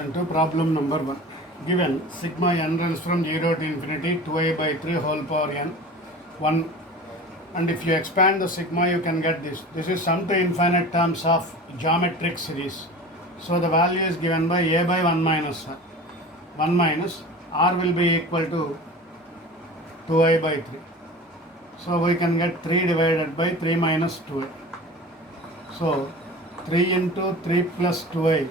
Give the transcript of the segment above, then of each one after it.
To problem number 1. Given sigma n runs from 0 to infinity 2i by 3 whole power n 1, and if you expand the sigma you can get this. This is sum to infinite terms of geometric series. So the value is given by a by 1 minus r. 1 minus r will be equal to 2i by 3. So we can get 3 divided by 3 minus 2i. So 3 into 3 plus 2i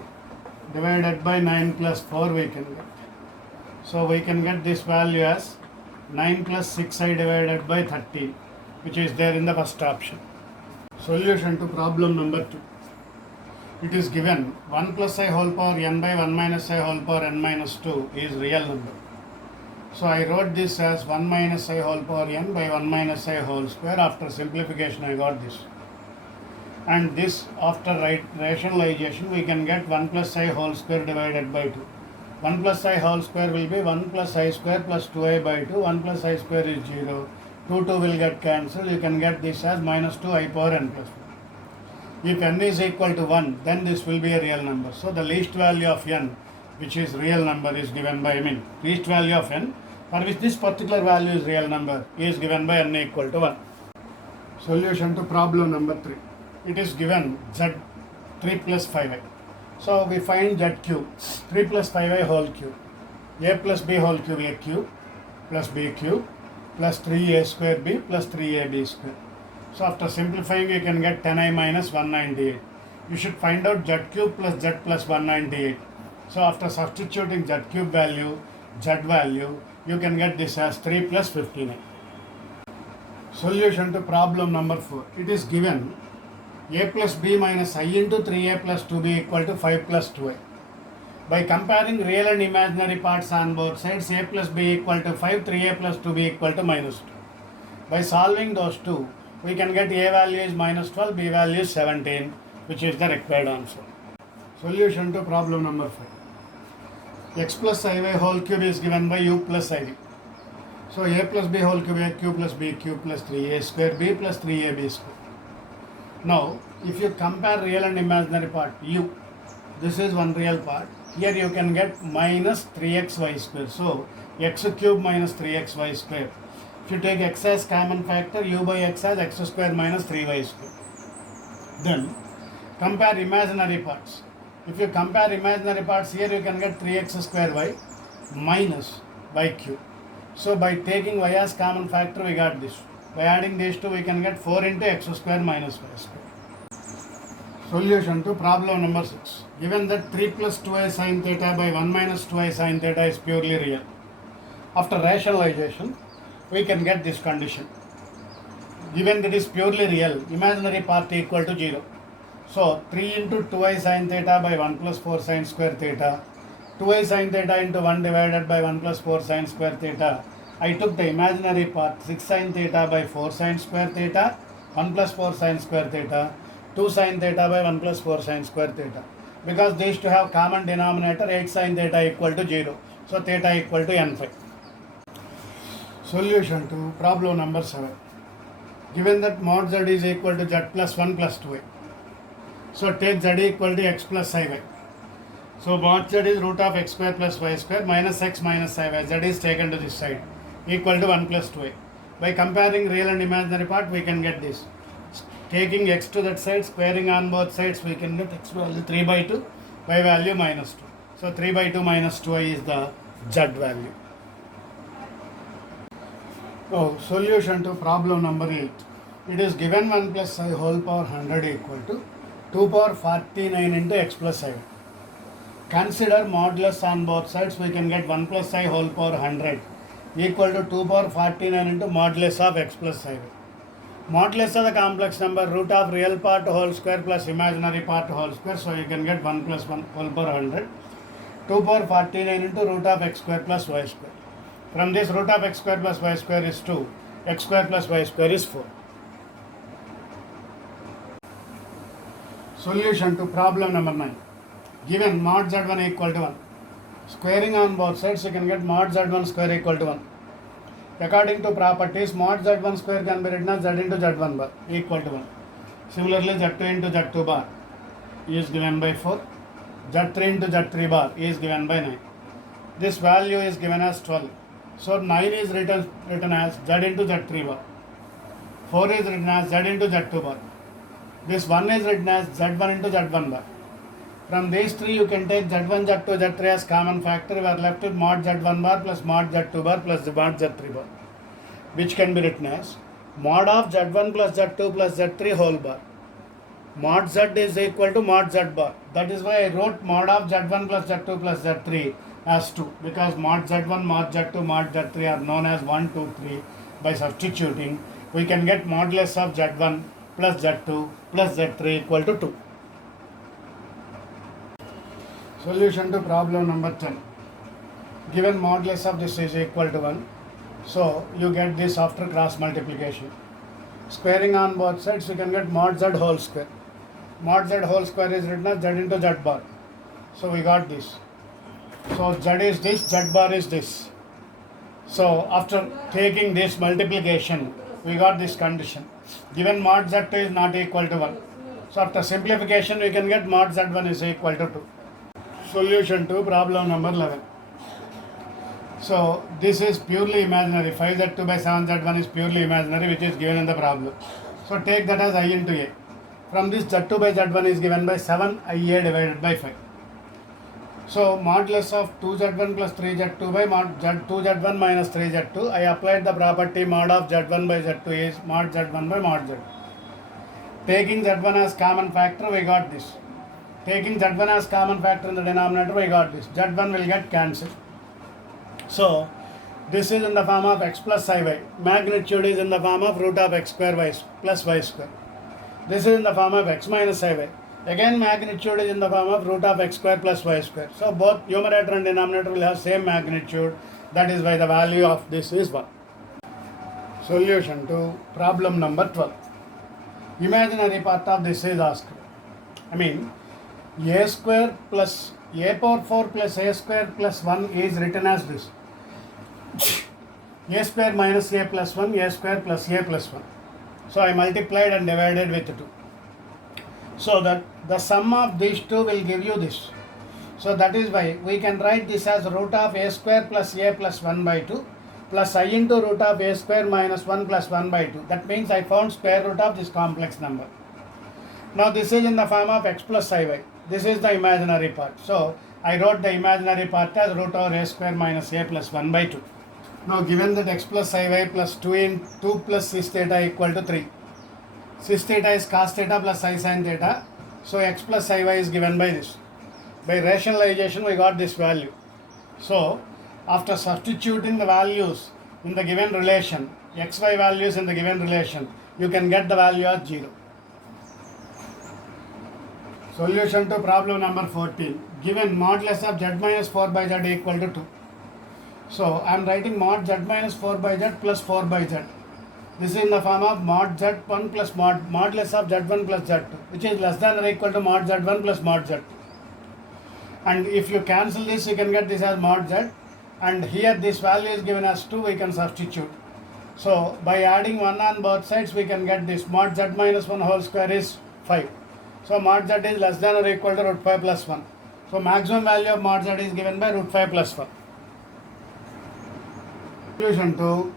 divided by 9 plus 4 we can get. So we can get this value as 9 plus 6i divided by 13, which is there in the first option. Solution to problem number 2. It is given 1 plus I whole power n by 1 minus I whole power n minus 2 is real number. So I wrote this as 1 minus I whole power n by 1 minus I whole square. After simplification I got this. And this after rationalization we can get 1 plus I whole square divided by 2. 1 plus I whole square will be 1 plus I square plus 2i by 2. 1 plus I square is 0. 2 will get cancelled. You can get this as minus 2i power n plus 1. If n is equal to 1, then this will be a real number. So the least value of n, which is real number, is given by least value of n, for which this particular value is real number, is given by n equal to 1. Solution to problem number 3. It is given z 3 plus 5i. So we find z cube, 3 plus 5i whole cube, a plus b whole cube a cube plus b cube plus 3a square b plus 3ab square. So after simplifying you can get 10i minus 198. You should find out z cube plus z plus 198. So after substituting z cube value, z value, you can get this as 3 plus 59. Solution to problem number 4. It is given a plus b minus I into 3a plus 2b equal to 5 plus 2i. By comparing real and imaginary parts on both sides, a plus b equal to 5, 3a plus 2b equal to minus 2. By solving those two, we can get a value is minus 12, b value is 17, which is the required answer. Solution to problem number 5. X plus iy whole cube is given by u plus iv. So a plus b whole cube a cube plus b cube plus 3a square b plus 3ab square. Now, if you compare real and imaginary part, u, this is one real part. Here you can get minus 3xy square. So, x cube minus 3xy square. If you take x as common factor, u by x as x square minus 3y square. Then, compare imaginary parts. If you compare imaginary parts, here you can get 3x square y minus y cube. So, by taking y as common factor, we got this. By adding these two, we can get 4 into x square minus y square. Solution to problem number 6. Given that 3 plus 2i sin theta by 1 minus 2i sin theta is purely real. After rationalization, we can get this condition. Given that is purely real, imaginary part equal to 0. So, 3 into 2i sin theta by 1 plus 4 sin square theta. 2i sin theta into 1 divided by 1 plus 4 sin square theta. I took the imaginary part 6 sin theta by 4 sin square theta, 1 plus 4 sin square theta, 2 sin theta by 1 plus 4 sin square theta. Because these two have common denominator 8 sin theta equal to 0. So theta equal to n phi. Solution to problem number 7. Given that mod z is equal to z plus 1 plus 2i. So take z equal to x plus iy. So mod z is root of x square plus y square minus x minus iy. Z is taken to this side, equal to 1 plus 2i. By comparing real and imaginary part, we can get this. Taking x to that side, squaring on both sides, we can get x value 3 by 2, y value minus 2. So 3 by 2 minus 2i is the z value. So solution to problem number 8. It is given 1 plus I whole power 100 equal to 2 power 49 into x plus I. Consider modulus on both sides, we can get 1 plus I whole power 100 equal to 2 power 49 into modulus of x plus I. Modulus of the complex number, root of real part whole square plus imaginary part whole square. So you can get 1 plus 1 whole power 100. 2 power 49 into root of x square plus y square. From this, root of x square plus y square is 2. X square plus y square is 4. Solution to problem number 9. Given mod z1 equal to 1. Squaring on both sides, you can get mod z1 square equal to 1. According to properties, mod z1 square can be written as z into z1 bar equal to 1. Similarly, z2 into z2 bar is given by 4. Z3 into Z3 bar is given by 9. This value is given as 12. So 9 is written as Z into Z3 bar. 4 is written as Z into Z2 bar. This 1 is written as Z1 into Z1 bar. From these three you can take Z1, Z2, Z3 as common factor. We are left with mod Z1 bar plus mod Z2 bar plus mod Z3 bar, which can be written as mod of Z1 plus Z2 plus Z3 whole bar. Mod Z is equal to mod Z bar. That is why I wrote mod of Z1 plus Z2 plus Z3 as 2, because mod Z1, mod Z2, mod Z3 are known as 1, 2, 3. By substituting, we can get modulus of Z1 plus Z2 plus Z3 equal to 2. Solution to problem number 10. Given modulus of this is equal to 1, so you get this after cross multiplication. Squaring on both sides, you can get mod Z whole square. Mod Z whole square is written as Z into Z bar. So we got this. So Z is this, Z bar is this. So after taking this multiplication, we got this condition. Given mod Z2 is not equal to 1. So after simplification, we can get mod Z1 is equal to 2. Solution to problem number 11. So this is purely imaginary. 5Z2 by 7Z1 is purely imaginary, which is given in the problem. So take that as I into A. From this Z2 by Z1 is given by 7IA divided by 5. So modulus of 2Z1 plus 3Z2 by mod 2Z1 minus 3Z2. I applied the property mod of Z1 by Z2 is mod Z1 by mod Z. Taking Z1 as common factor, we got this. Taking Z1 as common factor in the denominator, we got this. Z1 will get cancelled. So this is in the form of x plus iy. Magnitude is in the form of root of x square y plus y square. This is in the form of x minus iy. Again magnitude is in the form of root of x square plus y square. So both numerator and denominator will have same magnitude. That is why the value of this is 1. Solution to problem number 12. Imaginary part of this is asked. A square plus a power 4 plus a square plus 1 is written as this. A square minus a plus 1, a square plus a plus 1. So I multiplied and divided with 2. So that the sum of these two will give you this. So that is why we can write this as root of a square plus a plus 1 by 2 plus I into root of a square minus 1 plus 1 by 2. That means I found square root of this complex number. Now this is in the form of x plus iy. This is the imaginary part. So I wrote the imaginary part as root over a square minus a plus 1 by 2. Now given that x plus iy plus 2 in 2 plus cis theta equal to 3. Cis theta is cos theta plus I sin theta. So x plus iy is given by this. By rationalization we got this value. So after substituting the values in the given relation, xy values in the given relation, you can get the value as 0. Solution to problem number 14. Given modulus of z minus 4 by z equal to 2. So I am writing mod z minus 4 by z plus 4 by z. This is in the form of mod z1 plus modulus of z1 plus z2, which is less than or equal to mod z1 plus mod z2. And if you cancel this, you can get this as mod z. And here this value is given as 2, we can substitute. So by adding 1 on both sides, we can get this mod z minus 1 whole square is 5. So mod z is less than or equal to root 5 plus 1. So maximum value of mod z is given by root 5 plus 1. Solution to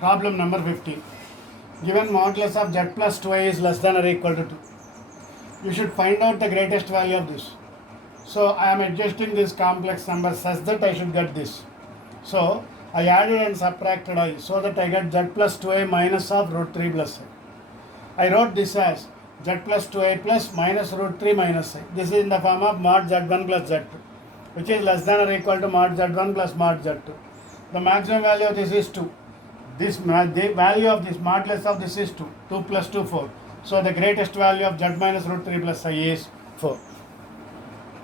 problem number 15. Given modulus of z plus 2i is less than or equal to 2. You should find out the greatest value of this. So I am adjusting this complex number such that I should get this. So I added and subtracted I so that I get z plus 2i minus of root 3 plus I. I wrote this as z plus 2i plus minus root 3 minus I. This is in the form of mod z1 plus z2, which is less than or equal to mod z1 plus mod z2. The maximum value of this is 2. The value of this modulus of this is 2. 2 plus 2, 4. So the greatest value of z minus root 3 plus I is 4.